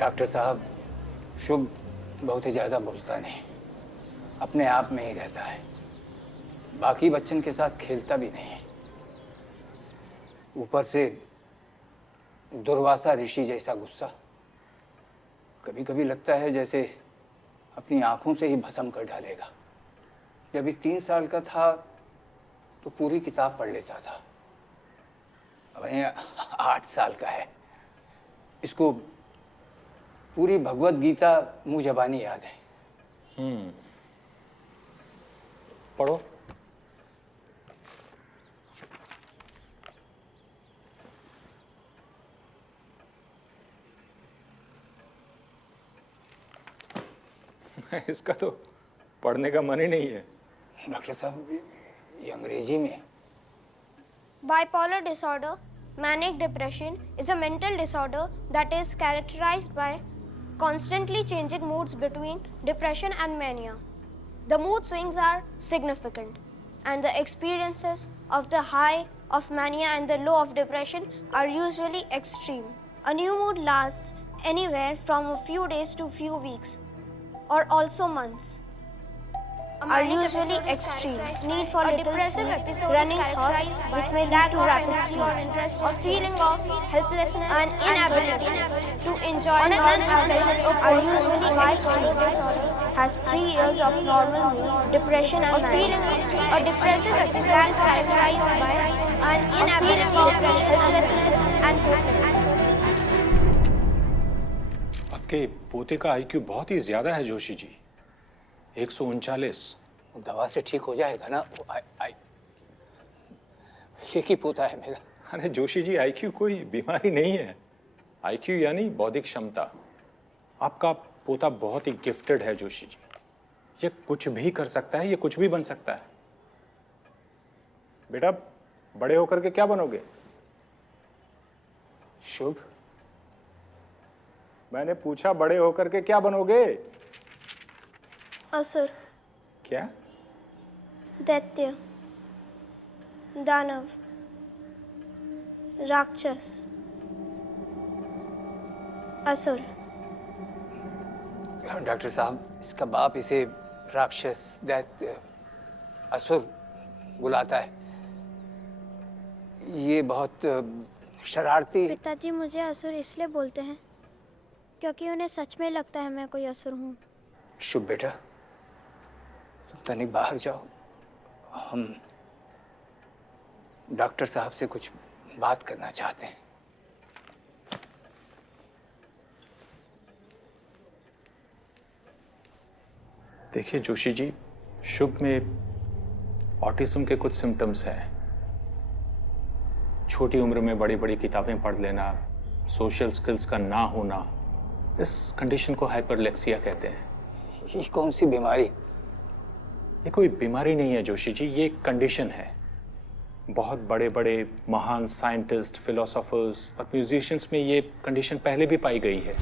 Doctor साहब, शुभ बहुत ही ज़्यादा बोलता नहीं, अपने आप में ही रहता है। बाकी बच्चन के साथ खेलता भी नहीं। ऊपर से दुर्वासा ऋषि जैसा गुस्सा। कभी कभी लगता है जैसे अपनी आंखों से ही भस्म कर डालेगा। जब ये 3 साल का था तो पूरी किताब पढ़ लेता था। अब ये 8 साल का है, इसको पूरी भगवत गीता मुंह जबानी याद है। पढ़ो। इसका तो पढ़ने का मन ही नहीं है। डॉक्टर साहब, ये अंग्रेजी में है। Bipolar disorder, manic depression, is a mental disorder that is characterized by constantly changing moods between depression and mania. The mood swings are significant, and the experiences of the high of mania and the low of depression are usually extreme. A new mood lasts anywhere from a few days to few weeks, or also months. Are usually extreme. Need for little sleep, running thoughts which may lead to rapid speech, or feeling of helplessness and inability to enjoy normal pleasure are usually extreme. Has 3 years of normal moods, depression and feeling a depressive episode is characterized by an inability of helplessness and hopelessness. आपके पोते का IQ बहुत ही ज्यादा है जोशी जी, 139। दवा से ठीक हो जाएगा ना? एक ही पोता है मेरा। अरे जोशी जी, आईक्यू कोई बीमारी नहीं है। आईक्यू यानी बौद्धिक क्षमता। आपका पोता बहुत ही गिफ्टेड है जोशी जी। ये कुछ भी कर सकता है, ये कुछ भी बन सकता है। बेटा, बड़े होकर के क्या बनोगे? शुभ, मैंने पूछा बड़े होकर के क्या बनोगे? असुर, क्या? दैत्य, दानव, राक्षस, असुर। डॉक्टर साहब, इसका बाप इसे राक्षस, दैत्य, असुर बुलाता है। ये बहुत शरारती। पिताजी मुझे असुर इसलिए बोलते हैं क्योंकि उन्हें सच में लगता है मैं कोई असुर हूँ। शुभ बेटा, तुम तनिक बाहर जाओ, हम डॉक्टर साहब से कुछ बात करना चाहते हैं। देखिए जोशी जी, शुभ में ऑटिज्म के कुछ सिम्टम्स हैं। छोटी उम्र में बड़ी बड़ी किताबें पढ़ लेना, सोशल स्किल्स का ना होना, इस कंडीशन को हाइपरलेक्सिया कहते हैं। ये कौन सी बीमारी? ये कोई बीमारी नहीं है जोशी जी, ये एक कंडीशन है। बहुत बड़े बड़े महान साइंटिस्ट, फिलोसोफर्स और म्यूजिशियंस में ये कंडीशन पहले भी पाई गई है।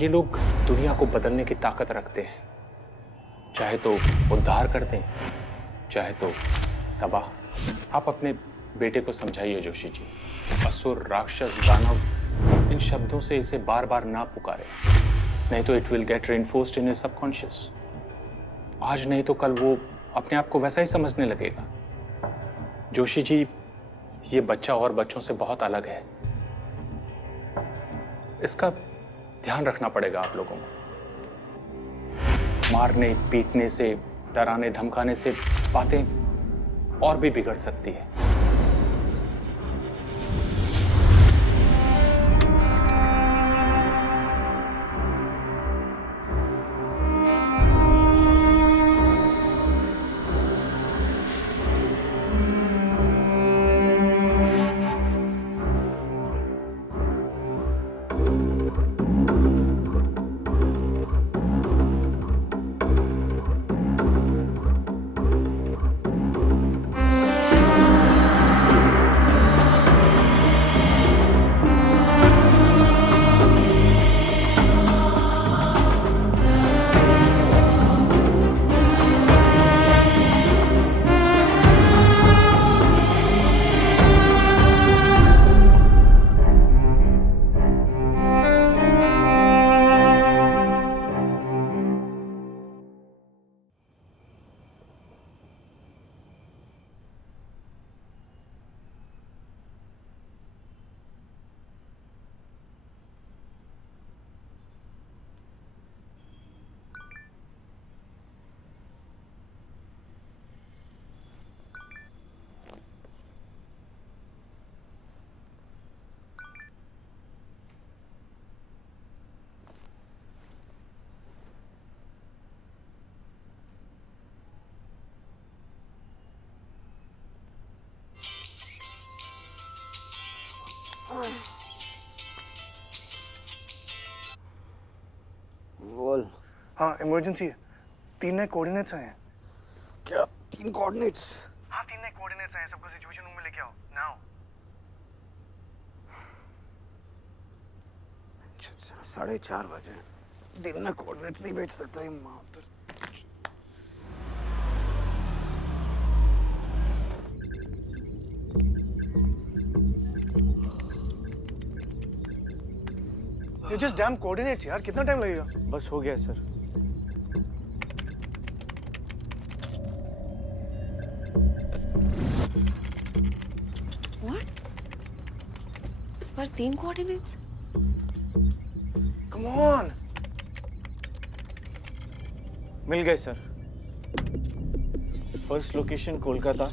ये लोग दुनिया को बदलने की ताकत रखते हैं, चाहे तो उद्धार करते हैं, चाहे तो तबाह। आप अपने बेटे को समझाइए जोशी जी, असुर, राक्षस, दानव, इन शब्दों से इसे बार बार ना पुकारे, नहीं तो it will get reinforced in his subconscious. आज नहीं तो कल वो अपने आप को वैसा ही समझने लगेगा। जोशी जी, ये बच्चा और बच्चों से बहुत अलग है, इसका ध्यान रखना पड़ेगा आप लोगों को। मारने पीटने से, डराने धमकाने से बातें और भी बिगड़ सकती है। बोल। हाँ इमरजेंसी है। 3 नए कोऑर्डिनेट्स आए हैं। क्या 3 कोऑर्डिनेट्स? हाँ 3 नए कोऑर्डिनेट्स आए हैं, सबको सिचुएशन रूम में लेके आओ नाउ। 4:30 बजे दिन में कोऑर्डिनेट्स नहीं भेज सकता ये मादर। ये जस्ट डैम कोऑर्डिनेट्स यार, कितना टाइम लगेगा? बस हो गया सर। What? इस बार 3 कोऑर्डिनेट्स? Come on. मिल गए sir. First location Kolkata,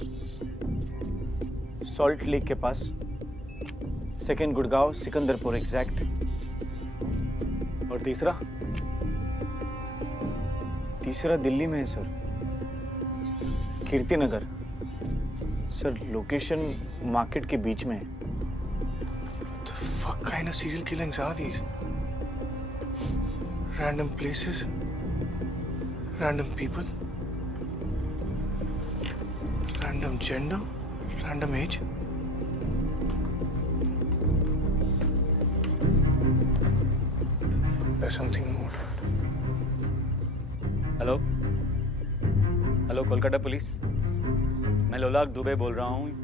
salt lake के पास। Second Gurgaon, Sikandarpur exact. और तीसरा? तीसरा दिल्ली में है sir, Kirti Nagar. Sir location market के बीच में है। What the fuck kind of serial killings are these? Random places, random people, random gender, random age. There's something more. Hello hello Kolkata police, मैं लोलाक दुबे बोल रहा हूँ।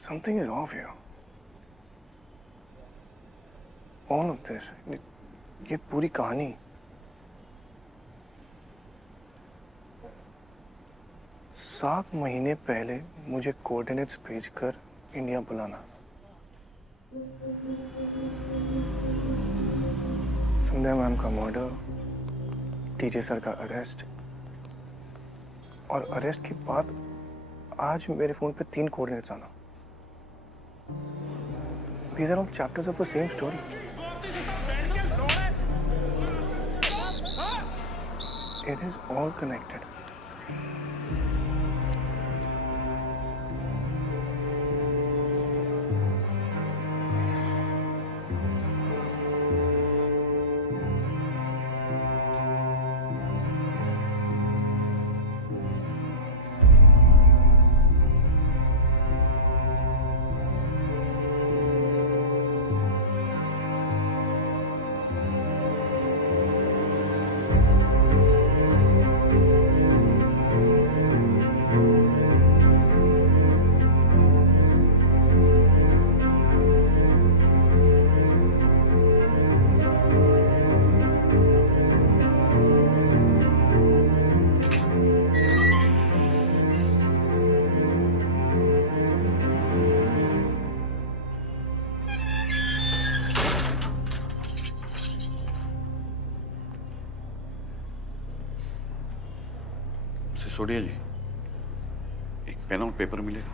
Something is off here. All of this. ये पूरी कहानी। सात महीने पहले मुझे कोऑर्डिनेट्स भेजकर इंडिया बुलाना। संध्या मैम का मर्डर, टीजे सर का अरेस्ट, और अरेस्ट के बाद आज मेरे फोन पे 3 कोऑर्डिनेट्स आना। These are all chapters of the same story. It is all connected. Sisodia जी, एक पेन और पेपर मिलेगा?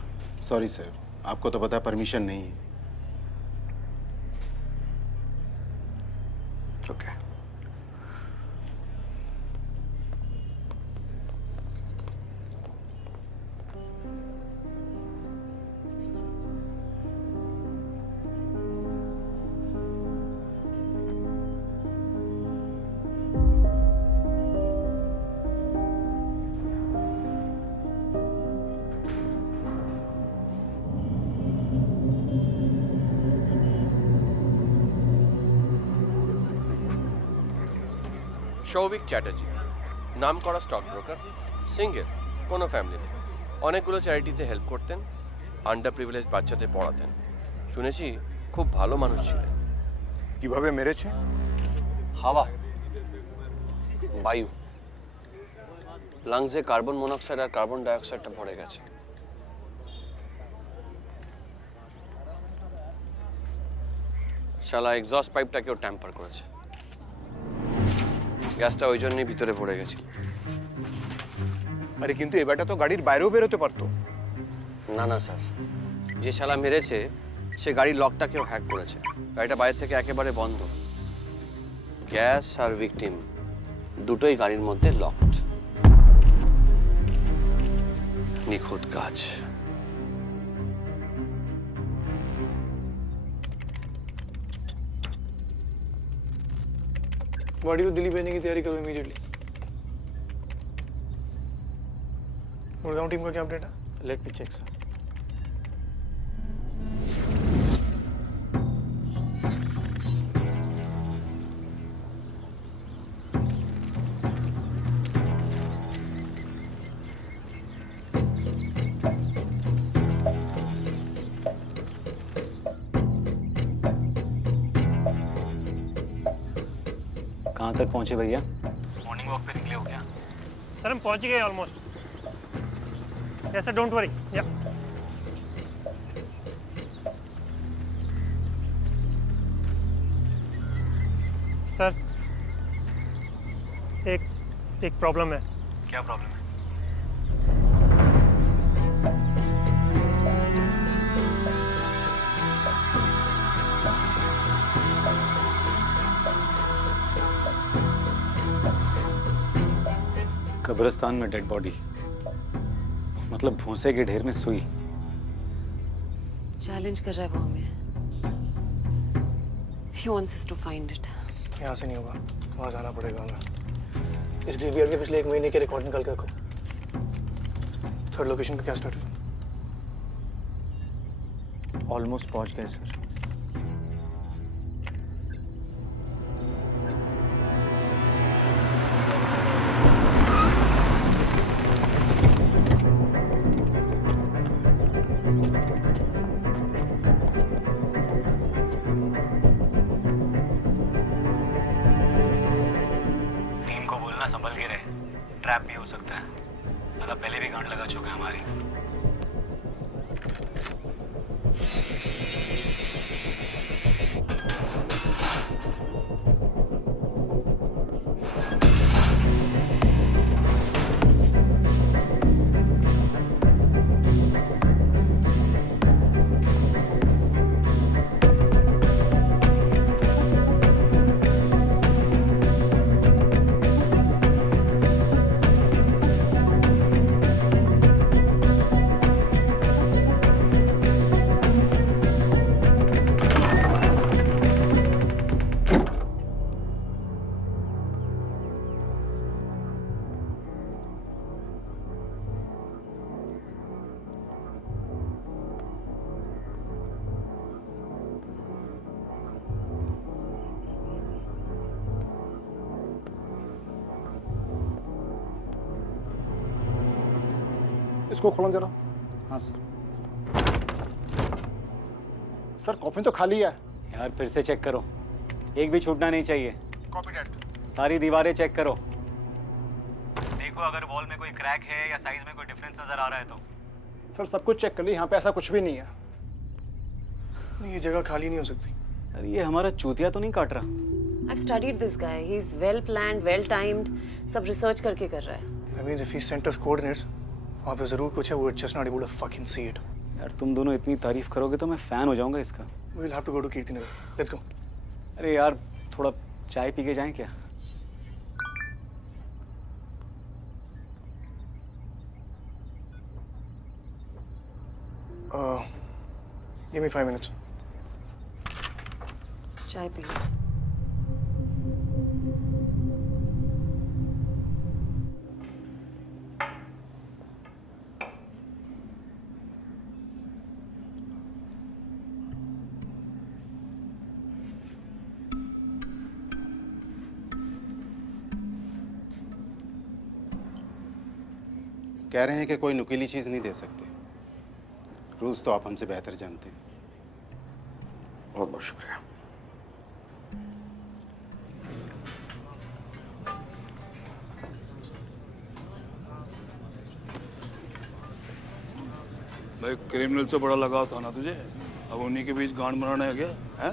सॉरी सर, आपको तो पता परमिशन नहीं है। ओके। সৌভিক চ্যাটার্জি, নাম করা স্টক ব্রোকার, সিঙ্গেল, কোনো ফ্যামিলি নেই। অনেকগুলো চ্যারিটিতে হেল্প করতেন, আন্ডার প্রিভিলেজ বাচ্চাদের পড়াতেন। শুনেছি খুব ভালো মানুষ ছিলেন। কিভাবে মেরেছে? হাওয়া, বায়ু, লাংসে কার্বন মনোক্সাইড আর কার্বন ডাইঅক্সাইডটা ভরে গেছে। শালা এক্সস্ট পাইপটাকেও ট্যাম্পার করেছে। গ্যাসটা ওই জন্যই ভিতরে পড়ে গেছিল। আরে কিন্তু এবারটা তো গাড়ির বাইরেও বেরোতে পারতো। না না স্যার, যে শালা মেরেছে সে গাড়ির লকটাকেও হ্যাক করেছে। গাড়িটা বাইরে থেকে একেবারে বন্ধ। গ্যাস আর ভিকটিম দুটোই গাড়ির মধ্যে লকড। নিখুঁত কাজ। बॉडी को दिल्ली भेजने की तैयारी करो इमीडिएटली। गुड़गांव टीम का क्या अपडेट है? Let me check sir. कहाँ तक पहुँचे भैया? मॉर्निंग वॉक पे निकले हो क्या? सर हम पहुंच गए almost. Yes sir, don't worry. या सर, एक प्रॉब्लम है। क्या प्रॉब्लम है? कब्रिस्तान में डेड बॉडी, मतलब भूसे के ढेर में सुई। चैलेंज कर रहा है वो हमें। He wants us to find it. यहाँ से नहीं होगा, वहाँ जाना पड़ेगा हमें। इस ग्रेवयार्ड के पिछले 1 महीने के रिकॉर्ड निकाल के रखो। थर्ड लोकेशन का क्या स्टार्ट है? ऑलमोस्ट पहुँच गए सर। संभल के रहे, ट्रैप भी हो सकता है। साला पहले भी गांड लगा चुका है हमारी। इसको खोलो जरा। हाँ सर। सर कॉफी तो खाली है। यार फिर से चेक करो, एक भी छूटना नहीं चाहिए। Copy that. सारी दीवारें चेक करो। देखो अगर वॉल में कोई क्रैक है या साइज में कोई डिफरेंस नजर आ रहा है तो। सर सब कुछ चेक कर ली, यहाँ पे ऐसा कुछ भी नहीं है। नहीं, ये जगह खाली नहीं हो सकती। अरे ये हमारा चूतिया तो नहीं काट रहा? I've studied this guy. He's well planned, well timed. सब रिसर्च करके कर रहा है। That means if he sent us coordinates, वहाँ पे जरूर कुछ है। We're just not able to fucking see it. यार तुम दोनों इतनी तारीफ करोगे तो मैं फैन हो जाऊंगा इसका। We'll have to go to Kirtinagar. Let's go. अरे यार थोड़ा चाय पी के जाएं क्या? Give me 5 minutes. चाय पी लो। कह रहे हैं कि कोई नुकीली चीज़ नहीं दे सकते। रूल्स तो आप हमसे बेहतर जानते हैं। बहुत बहुत शुक्रिया। भाई क्रिमिनल से बड़ा लगाव था ना तुझे, अब उन्हीं के बीच गांड बनाने आ गया है?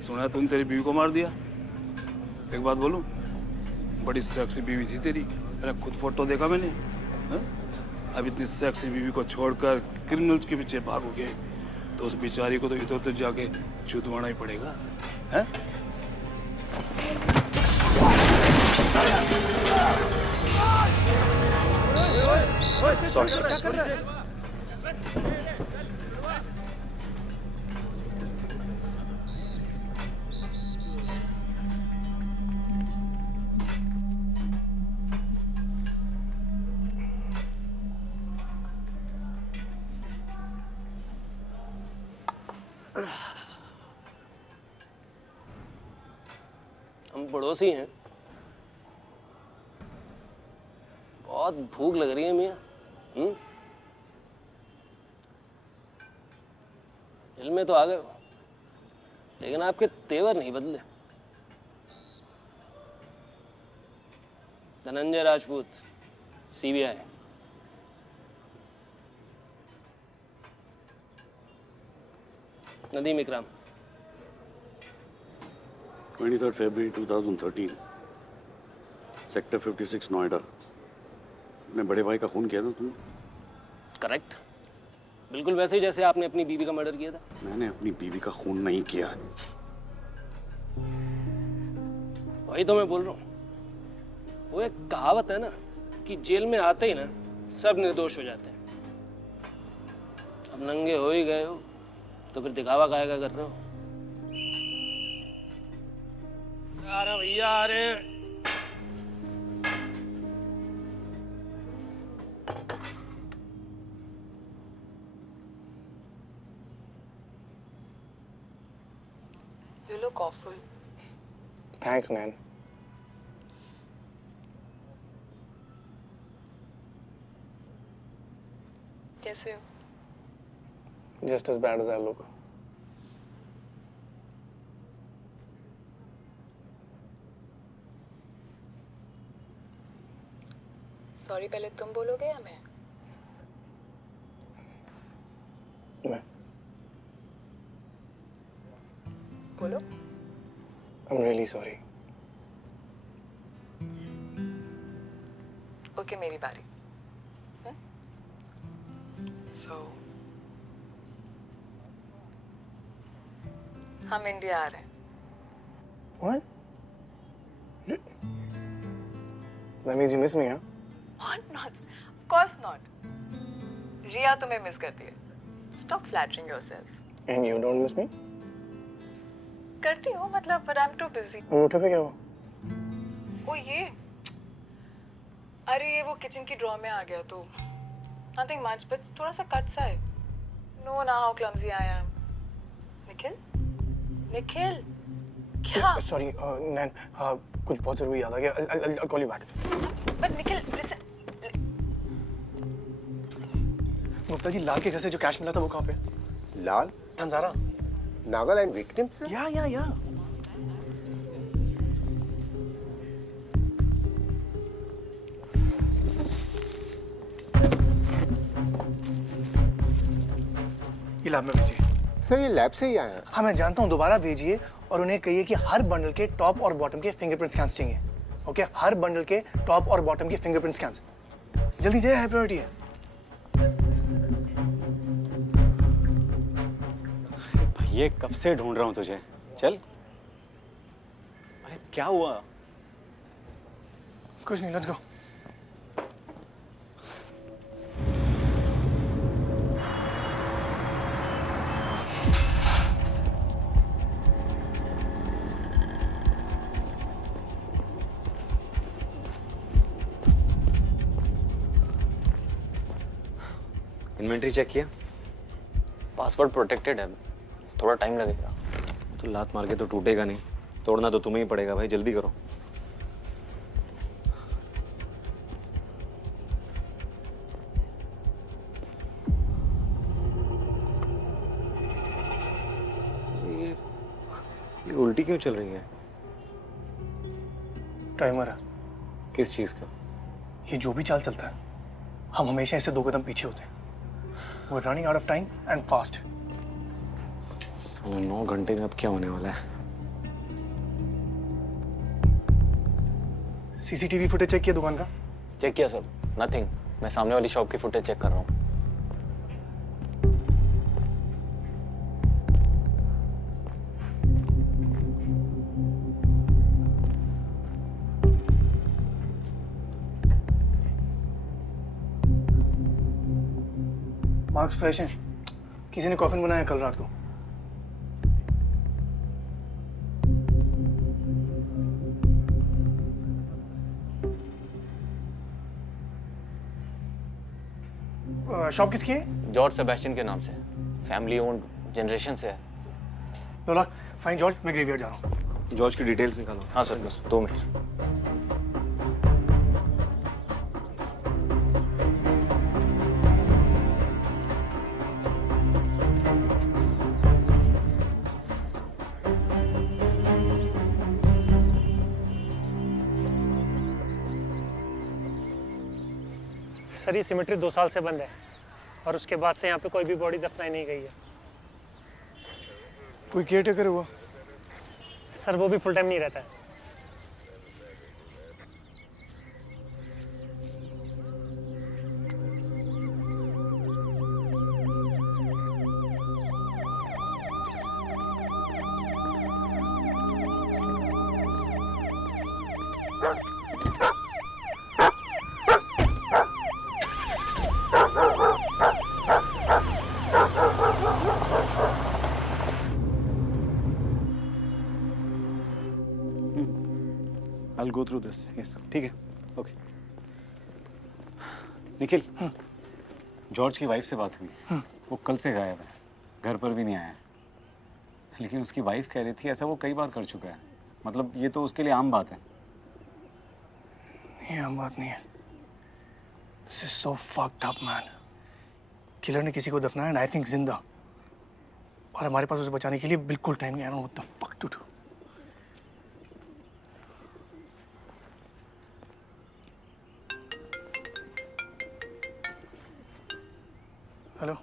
सुना तूने तेरी बीवी को मार दिया। एक बात बोलूं, बड़ी सेक्सी बीवी थी तेरी। अरे खुद फोटो देखा मैंने। हा? अब इतनी सेक्सी बीवी को छोड़कर क्रिमिनल्स के पीछे भागोगे तो उस बेचारी को तो इधर उधर जाके चुदवाना ही पड़ेगा। है? क्या कर रहा है? हम पड़ोसी हैं। बहुत भूख लग रही है मियाँ। दिल में तो आ गए हो, लेकिन आपके तेवर नहीं बदले। धनंजय राजपूत, CBI। नदीम इकराम। 23 फरवरी 2013, सेक्टर 56 नोएडा। अपने बड़े भाई का खून किया था तुमने? करेक्ट, बिल्कुल वैसे ही जैसे आपने अपनी बीवी का मर्डर किया था। मैंने अपनी बीवी का खून नहीं किया। वही तो मैं बोल रहा हूँ। वो एक कहावत है ना कि जेल में आते ही ना सब निर्दोष हो जाते हैं। अब नंगे हो ही गए हो तो फिर दिखावा काहे का कर रहे हो? आ रहे भैया, आ रहे हैं। You look awful. Thanks, man. कैसे हो? Just as bad as I look. Sorry पहले तुम बोलोगे या मैं? मैं। बोलो। I'm really sorry. ओके, मेरी बारी। So, हम इंडिया आ रहे हैं। What? That means you miss me, huh? What not? Of course not. रिया तुम्हें मिस करती है। Stop flattering yourself. And you don't miss me? करती हूँ मतलब, but I'm too busy. अंगूठे पे क्या हुआ? ओ ये, अरे ये वो किचन की ड्रॉ में आ गया तो nothing much, but थोड़ा सा कट सा है. No, now how clumsy I am. Nikhil? Nikhil? क्या? Sorry, नैन, कुछ बहुत जरूरी याद आ गया. I'll call you back. But Nikhil, listen. Gupta ji, लाल के घर से जो कैश मिला था वो कहाँ पे? लाल? धनजारा. नागालैंड विक्टिम्स? या. ये लैब में भेजिए। सर ये लैब से ही आया है। हाँ मैं जानता हूँ, दोबारा भेजिए और उन्हें कहिए कि हर बंडल के टॉप और बॉटम के फिंगरप्रिंट स्कैन्स चाहिए। ओके, हर बंडल के टॉप और बॉटम के फिंगरप्रिंट स्कैन्स। जल्दी जाइए, हाई प्रायोरिटी है। अरे भैया, कब से ढूंढ रहा हूँ तुझे। चल। अरे क्या हुआ? कुछ नहीं, लेट्स गो। इन्वेंटरी चेक किया? पासवर्ड प्रोटेक्टेड है, थोड़ा टाइम लगेगा। तो लात मार के तो टूटेगा नहीं, तोड़ना तो तुम्हें ही पड़ेगा भाई, जल्दी करो। ये उल्टी क्यों चल रही है? टाइमर है। किस चीज का? ये जो भी चाल चलता है, हम हमेशा इससे 2 कदम पीछे होते हैं। We're running out of time and fast. 9 घंटे में अब क्या होने वाला है? सीसीटीवी फुटेज चेक किया दुकान का? चेक किया सर, नथिंग। मैं सामने वाली शॉप की फुटेज चेक कर रहा हूँ। मार्क्स फ्रेश हैं। किसी ने कॉफिन बनाया कल रात को। शॉप किसकी है? जॉर्ज सेबेस्टियन के नाम से, फैमिली ओन्ड, जनरेशन से है। लोला, फाइन जॉर्ज, मैं ग्रेवयार्ड जा रहा हूँ। जॉर्ज की डिटेल्स निकालो। हाँ सर, बस 2 मिनट। सर ये सिमेट्री 2 साल से बंद है और उसके बाद से यहाँ पे कोई भी बॉडी दफनाई नहीं गई है। कोई केयर टेकर हुआ? सर वो भी फुल टाइम नहीं रहता है। I'll go through this. Yes, sir. ठीक है. Okay. निखिल, जॉर्ज की वाइफ से बात हुई। वो कल से गायब है, घर पर भी नहीं आया है। लेकिन उसकी वाइफ कह रही थी ऐसा वो कई बार कर चुका है। मतलब ये तो उसके लिए आम बात है। ये आम बात नहीं है। This is so fucked up, man. Killer ने किसी को दफनाया and I think जिंदा। और हमारे पास उसे बचाने के लिए बिल्कुल टाइम नहीं। I don't know what the fuck to do. Hello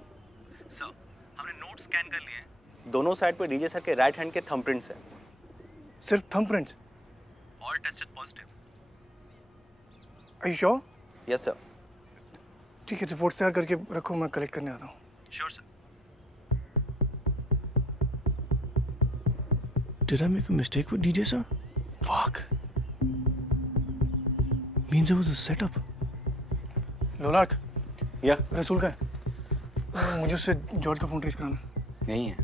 sir, हमने नोट स्कैन कर लिए हैं। दोनों साइड पे डीजे सर के राइट हैंड के थंबप्रिंट्स हैं। सिर्फ thumbprints? All tested positive. Are you sure? Yes sir. ठीक है, रिपोर्ट तैयार करके रखो, मैं कलेक्ट करने आता हूँ। Sure sir. Did I make a mistake with DJ sir? Fuck. Means it was a setup. लोलाक। या? रसूल का है? मुझे उससे जॉर्ज का फोन ट्रेस कराना। नहीं है।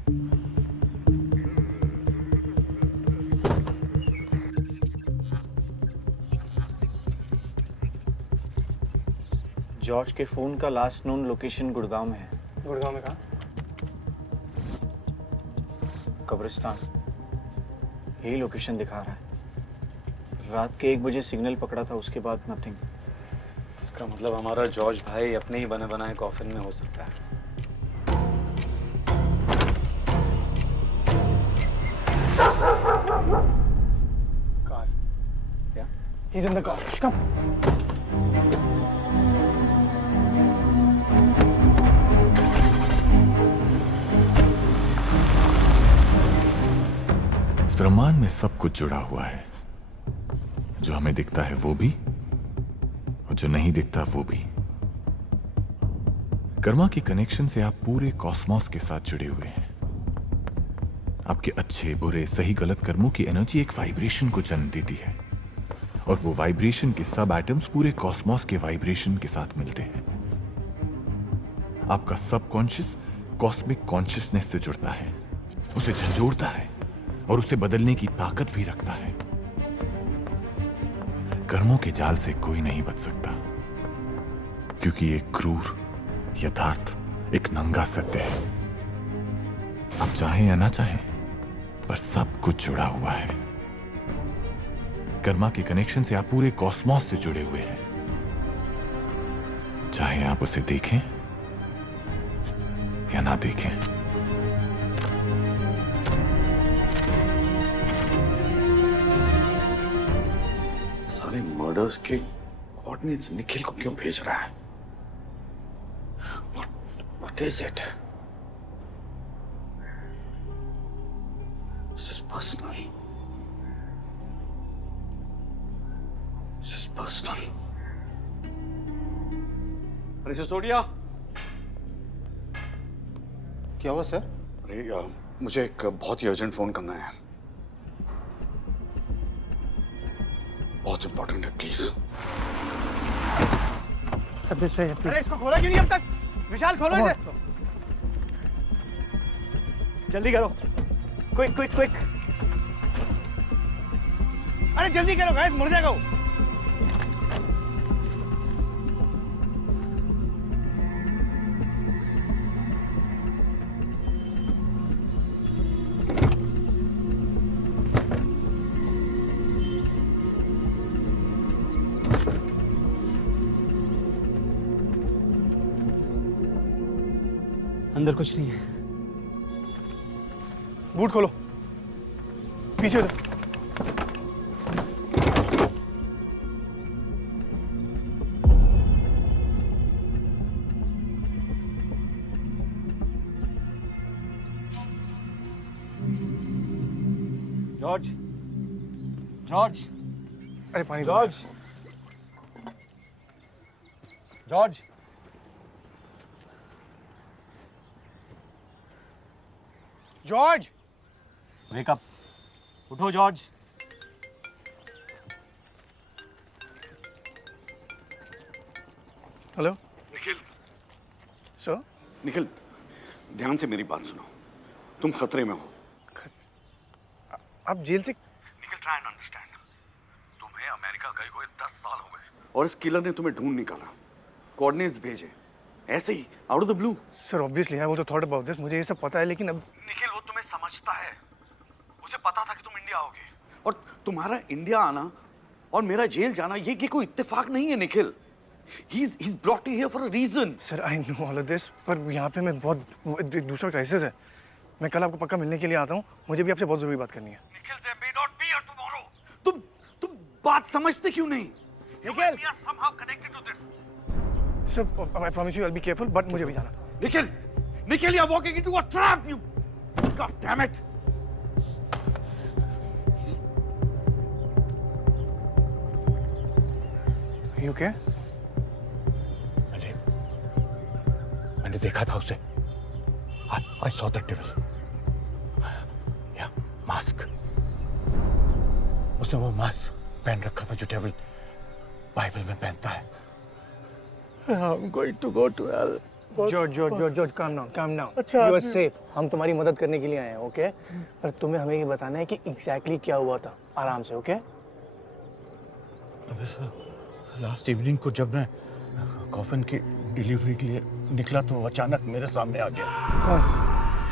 जॉर्ज के फोन का लास्ट नोन लोकेशन गुड़गांव में है। गुड़गांव में कहाँ? कब्रिस्तान। यही लोकेशन दिखा रहा है। रात के 1 बजे सिग्नल पकड़ा था, उसके बाद नथिंग। इसका मतलब हमारा जॉर्ज भाई अपने ही बने बनाए कॉफिन में हो सकता है। Car. Yeah? He's in the car. Come. इस ब्रह्मांड में सब कुछ जुड़ा हुआ है। जो हमें दिखता है वो भी, और जो नहीं दिखता वो भी। कर्मा के कनेक्शन से आप पूरे कॉस्मॉस के साथ जुड़े हुए हैं। आपके अच्छे बुरे सही गलत कर्मों की एनर्जी एक वाइब्रेशन को जन्म देती है, और वो वाइब्रेशन के सब एटम्स पूरे कॉस्मॉस के वाइब्रेशन के साथ मिलते हैं। आपका सबकॉन्शियस कॉस्मिक कॉन्शियसनेस से जुड़ता है, उसे झंझोड़ता है और उसे बदलने की ताकत भी रखता है। कर्मों के जाल से कोई नहीं बच सकता, क्योंकि एक क्रूर यथार्थ एक नंगा सत्य है। आप चाहें या ना चाहें, पर सब कुछ जुड़ा हुआ है। कर्मा के कनेक्शन से आप पूरे कॉस्मॉस से जुड़े हुए हैं, चाहे आप उसे देखें या ना देखें। सारे मर्डर्स के कोऑर्डिनेट्स निखिल को क्यों भेज रहा है? What is it? This is personal. This person. अरे सिसोदिया, क्या हुआ सर? अरे मुझे एक बहुत ही अर्जेंट फोन करना है, बहुत इंपॉर्टेंट है, please. Sir this way please. अरे इसको खोला क्यों नहीं अब तक? विशाल खोलो इसे। जल्दी करो, क्विक क्विक क्विक। अरे जल्दी करो गाइस, मर जाएगा वो। अंदर कुछ नहीं है। बूट खोलो, पीछे उधर। जॉर्ज, जॉर्ज, अरे पानी। George, George, George, wake up, उठो George. Hello Nikhil. Sir? Nikhil, ध्यान से मेरी बात सुनो, तुम खतरे में हो। आप जेल से? Nikhil, try and understand. तुम्हें अमेरिका गए हुए 10 साल हो गए और इस किलर ने तुम्हें ढूंढ निकाला, कोऑर्डिनेट्स भेजे, ऐसे ही out of the blue. Sir obviously I was thought about this, मुझे ये सब पता है, लेकिन अब निखिल, वो तुम्हें समझता है, उसे पता था कि तुम इंडिया आओगे, और तुम्हारा इंडिया आना और मेरा जेल जाना ये कोई इत्तेफाक नहीं है Nikhil. He's brought you here for a reason. Sir I know all of this, पर यहाँ पे मैं बहुत दूसरा क्राइसिस है। मैं कल आपको पक्का मिलने के लिए आता हूँ, मुझे भी आपसे बहुत जरूरी बात करनी है। Nikhil, there may not be here tomorrow. तुम बात समझते क्यों नहीं? Nikhil, we are somehow connected to this. Sir I promise you I'll be careful, but मुझे भी जाना। Nikhil, you're walking into a trap. You, God damn it. You okay? मैंने देखा था उसे। I saw that devil. Yeah, mask. उसने वो mask पहन रखा था जो डेविल बाइबल में पहनता है। I'm going to go to hell. George, calm down. अच्छा, You are safe. हम तुम्हारी मदद करने के लिए आए हैं, ओके? पर तुम्हें हमें ये बताना है कि एग्जैक्टली क्या हुआ था, आराम से, ओके? अबे सर, लास्ट इवनिंग को जब मैं कॉफिन की डिलीवरी के लिए निकला तो अचानक मेरे सामने आ गया। कौन?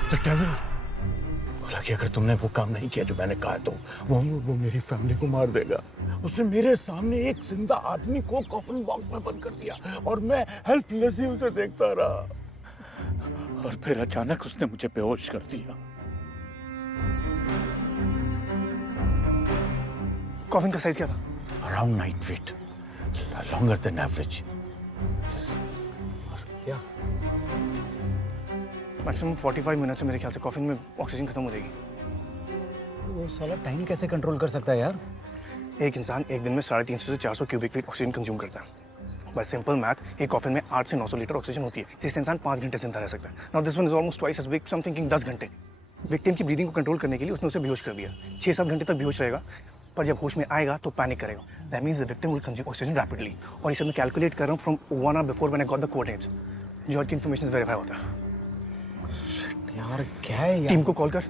The devil. बोला कि अगर तुमने वो काम नहीं किया जो मैंने कहा तो वो मेरी फैमिली को मार देगा। उसने मेरे सामने एक जिंदा आदमी को कॉफिन बॉक्स में बंद कर दिया और मैं हेल्पलेसली उसे देखता रहा, और फिर अचानक उसने मुझे बेहोश कर दिया। कॉफिन का साइज क्या था? Around 9 feet, longer than average. क्या? मैक्सिमम 45 मिनट से मेरे ख्याल से कॉफिन में ऑक्सीजन खत्म हो जाएगी। वो साला टाइम कैसे कंट्रोल कर सकता है यार? एक इंसान एक दिन में 350 से 400 क्यूबिक फीट ऑक्सीजन कंज्यूम करता है। बाय सिंपल मैथ एक कॉफिन में 8 से 900 लीटर ऑक्सीजन होती है, जिससे इंसान 5 घंटे जिंदा रह सकता है। Now this one is almost twice as big, some thinking 10 घंटे। विक्टिम की ब्रीदिंग को कंट्रोल करने के लिए उसने उसे बेहोश कर दिया। 6-7 घंटे तक बेहोश रहेगा, पर जब होश में आएगा तो पैनिक करेगा। That means the victim will consume oxygen rapidly. और इसे मैं कैलकुलेट कर रहा हूँ from 1 hour before when I got the coordinates. George की इन्फॉर्मेशन वेरीफाई होता है। यार क्या है यार? टीम को कॉल कर,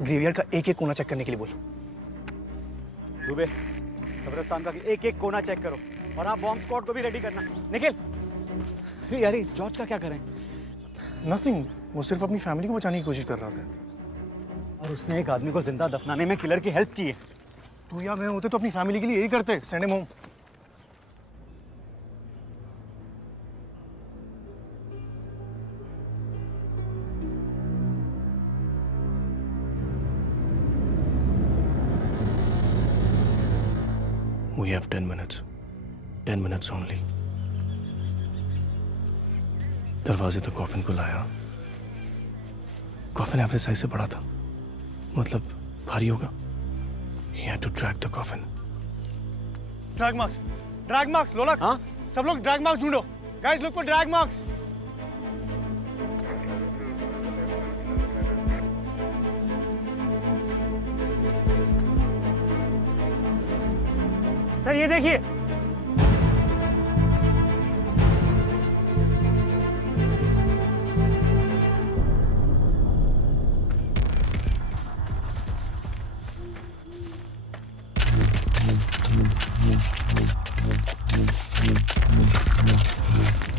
ग्रेवयार्ड का एक-एक कोना चेक करने के लिए बोल। दुबे, कब्रिस्तान का एक-एक कोना चेक करो, और आप बॉम्ब स्क्वाड को भी रेडी करना। निखिल, यार इस जॉर्ज का क्या करें? नथिंग, वो सिर्फ अपनी फैमिली को बचाने की कोशिश कर रहा था। और उसने एक आदमी को जिंदा दफनाने में किलर की हेल्प की है। तू या मैं होते तो अपनी फैमिली के लिए यही करते, send him home. We have 10 minutes. 10 minutes only. दरवाजे तक कॉफिन को लाया। कॉफिन एवरेज साइज से बड़ा था, मतलब भारी होगा। He had to drag the coffin. Drag marks. Drag marks लोलक। हाँ? सब लोग ड्रैग मार्क्स ढूंढो। Guys look for drag marks. Sir ये देखिए।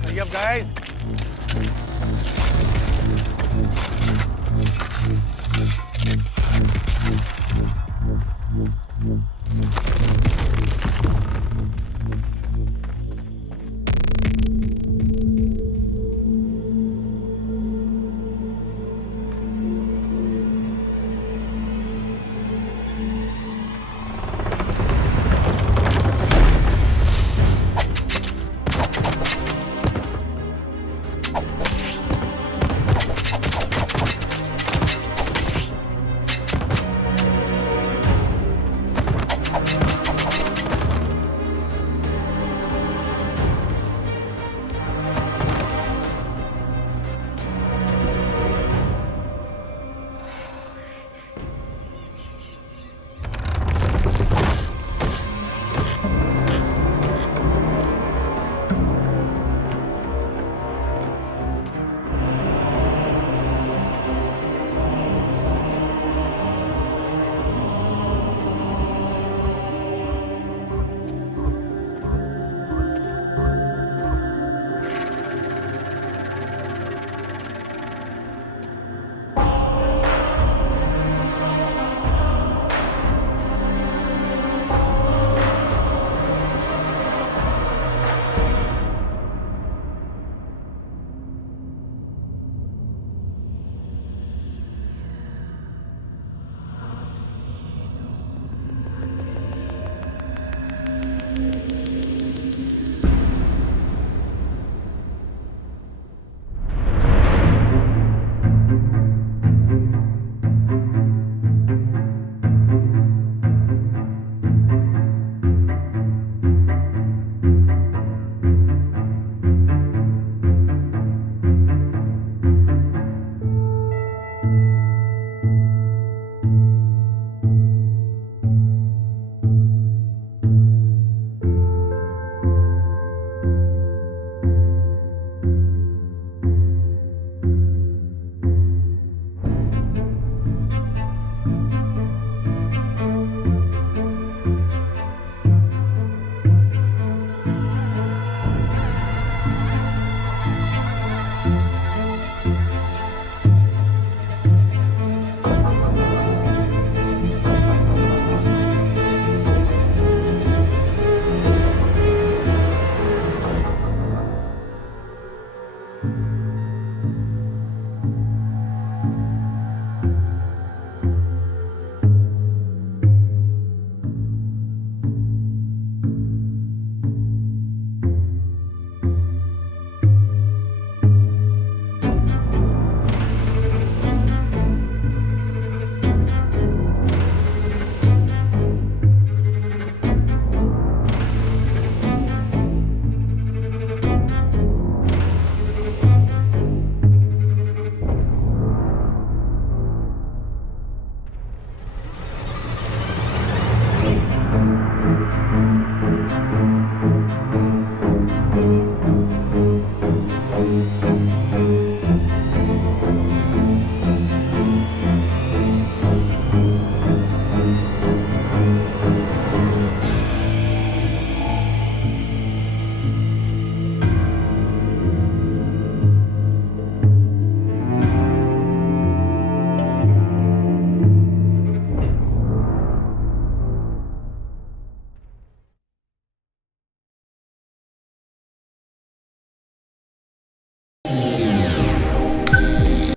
Hurry up, guys.